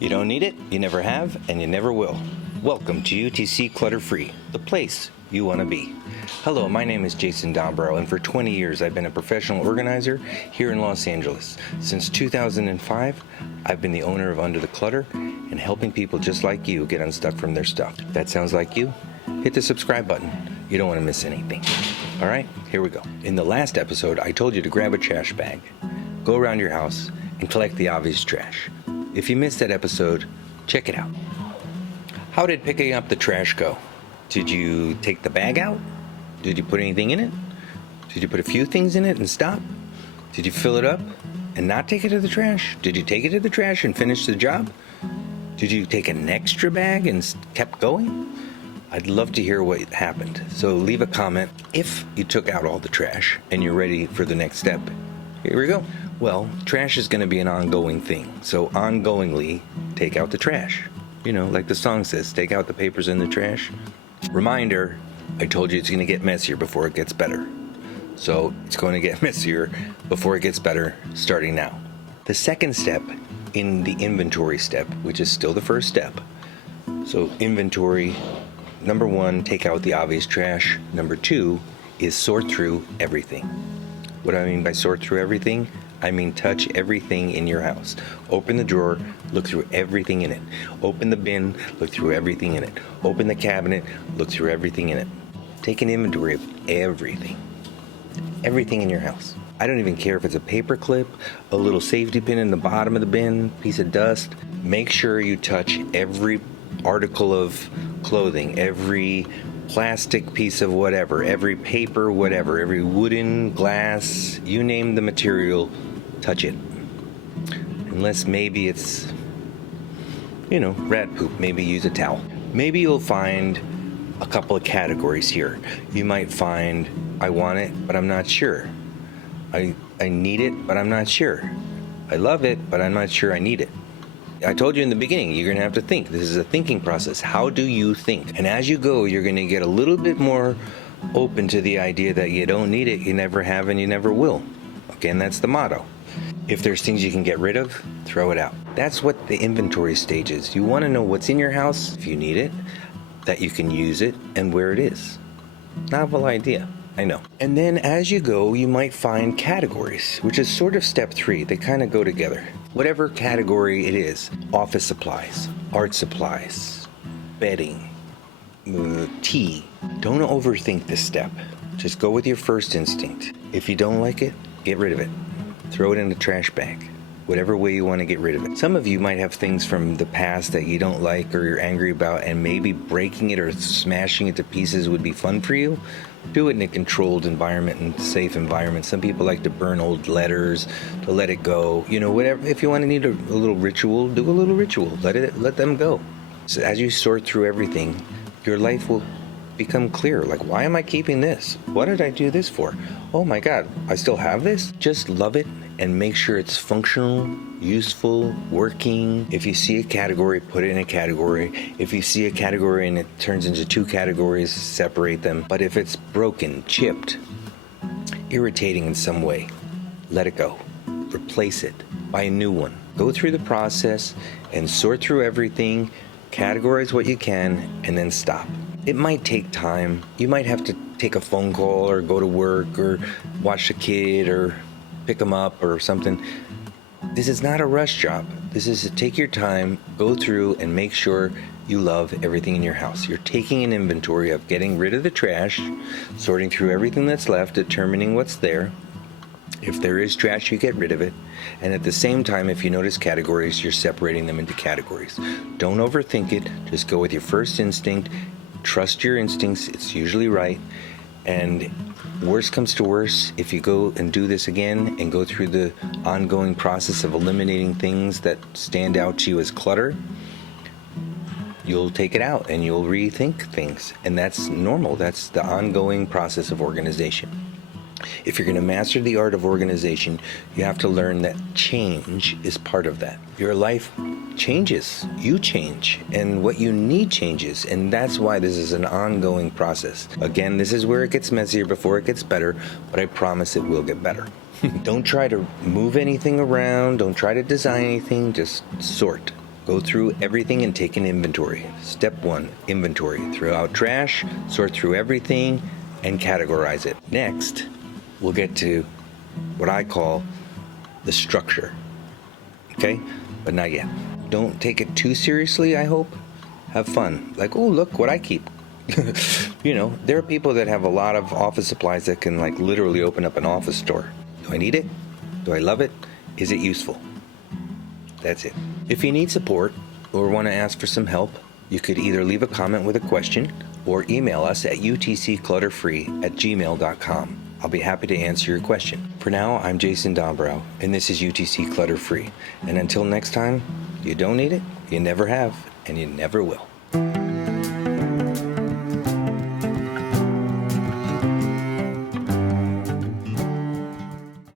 You don't need it, you never have, and you never will. Welcome to UTC Clutter Free, the place you want to be. Hello, my name is Jason Dombrow, and for 20 years I've been a professional organizer here in Los Angeles. Since 2005, I've been the owner of Under the Clutter and helping people just like you get unstuck from their stuff. If that sounds like you, hit the subscribe button. You don't want to miss anything. All right, here we go. In the last episode, I told you to grab a trash bag, go around your house, and collect the obvious trash. If you missed that episode, check it out. How did picking up the trash go? Did you take the bag out? Did you put anything in it? Did you put a few things in it and stop? Did you fill it up and not take it to the trash? Did you take it to the trash and finish the job? Did you take an extra bag and kept going? I'd love to hear what happened. So leave a comment if you took out all the trash and you're ready for the next step. Here we go. Well, trash is going to be an ongoing thing. So ongoingly, take out the trash. You know, like the song says, take out the papers in the trash. Reminder, I told you it's going to get messier before it gets better. So it's going to get messier before it gets better starting now. The second step in the inventory step, which is still the first step. So inventory, number one, take out the obvious trash. Number two is sort through everything. What do I mean by sort through everything? I mean touch everything in your house. Open the drawer, look through everything in it. Open the bin, look through everything in it. Open the cabinet, look through everything in it. Take an inventory of everything. Everything in your house. I don't even care if it's a paper clip, a little safety pin in the bottom of the bin, piece of dust. Make sure you touch every article of clothing, every plastic piece of whatever, every paper, whatever, every wooden, glass, you name the material, touch it. Unless maybe it's, rat poop, maybe use a towel. Maybe you'll find a couple of categories here. You might find, I want it, but I'm not sure. I need it, but I'm not sure. I love it, but I'm not sure I need it. I told you in the beginning, you're going to have to think. This is a thinking process. How do you think? And as you go, you're going to get a little bit more open to the idea that you don't need it, you never have, and you never will. Again, that's the motto. If there's things you can get rid of, throw it out. That's what the inventory stage is. You want to know what's in your house, if you need it, that you can use it, and where it is. Novel idea. I know. And then as you go, you might find categories, which is sort of step 3. They kind of go together. Whatever category it is, office supplies, art supplies, bedding, tea. Don't overthink this step. Just go with your first instinct. If you don't like it, get rid of it. Throw it in the trash bag. Whatever way you want to get rid of it. Some of you might have things from the past that you don't like or you're angry about, and maybe breaking it or smashing it to pieces would be fun for you. Do it in a controlled environment and safe environment. Some people like to burn old letters to let it go. Whatever. If you want to need a little ritual, do a little ritual. Let them go. So as you sort through everything, your life will become clear. Like, why am I keeping this? What did I do this for? Oh my God, I still have this? Just love it and make sure it's functional, useful, working. If you see a category, put it in a category. If you see a category and it turns into 2 categories, separate them. But if it's broken, chipped, irritating in some way, let it go. Replace it. Buy a new one. Go through the process and sort through everything, categorize what you can, and then stop. It might take time. You might have to take a phone call or go to work or watch a kid or pick them up or something. This is not a rush job. This is to take your time, go through, and make sure you love everything in your house. You're taking an inventory of getting rid of the trash, sorting through everything that's left, determining what's there. If there is trash, you get rid of it. And at the same time, if you notice categories, you're separating them into categories. Don't overthink it. Just go with your first instinct. Trust your instincts. It's usually right. And worst comes to worst, if you go and do this again and go through the ongoing process of eliminating things that stand out to you as clutter, you'll take it out and you'll rethink things. And that's normal. That's the ongoing process of organization. If you're going to master the art of organization, you have to learn that change is part of that. Your life changes, you change, and what you need changes, and that's why this is an ongoing process. Again, this is where it gets messier before it gets better, but I promise it will get better. Don't try to move anything around, don't try to design anything, just sort. Go through everything and take an inventory. Step 1, inventory. Throw out trash, sort through everything, and categorize it. Next, we'll get to what I call the structure. Okay? But not yet. Don't take it too seriously, I hope. Have fun. Like, oh, look what I keep. You know, there are people that have a lot of office supplies that can like literally open up an office store. Do I need it? Do I love it? Is it useful? That's it. If you need support or want to ask for some help, you could either leave a comment with a question or email us at utcclutterfree@gmail.com. I'll be happy to answer your question. For now, I'm Jason Dombrow, and this is UTC Clutter Free. And until next time, you don't need it, you never have, and you never will.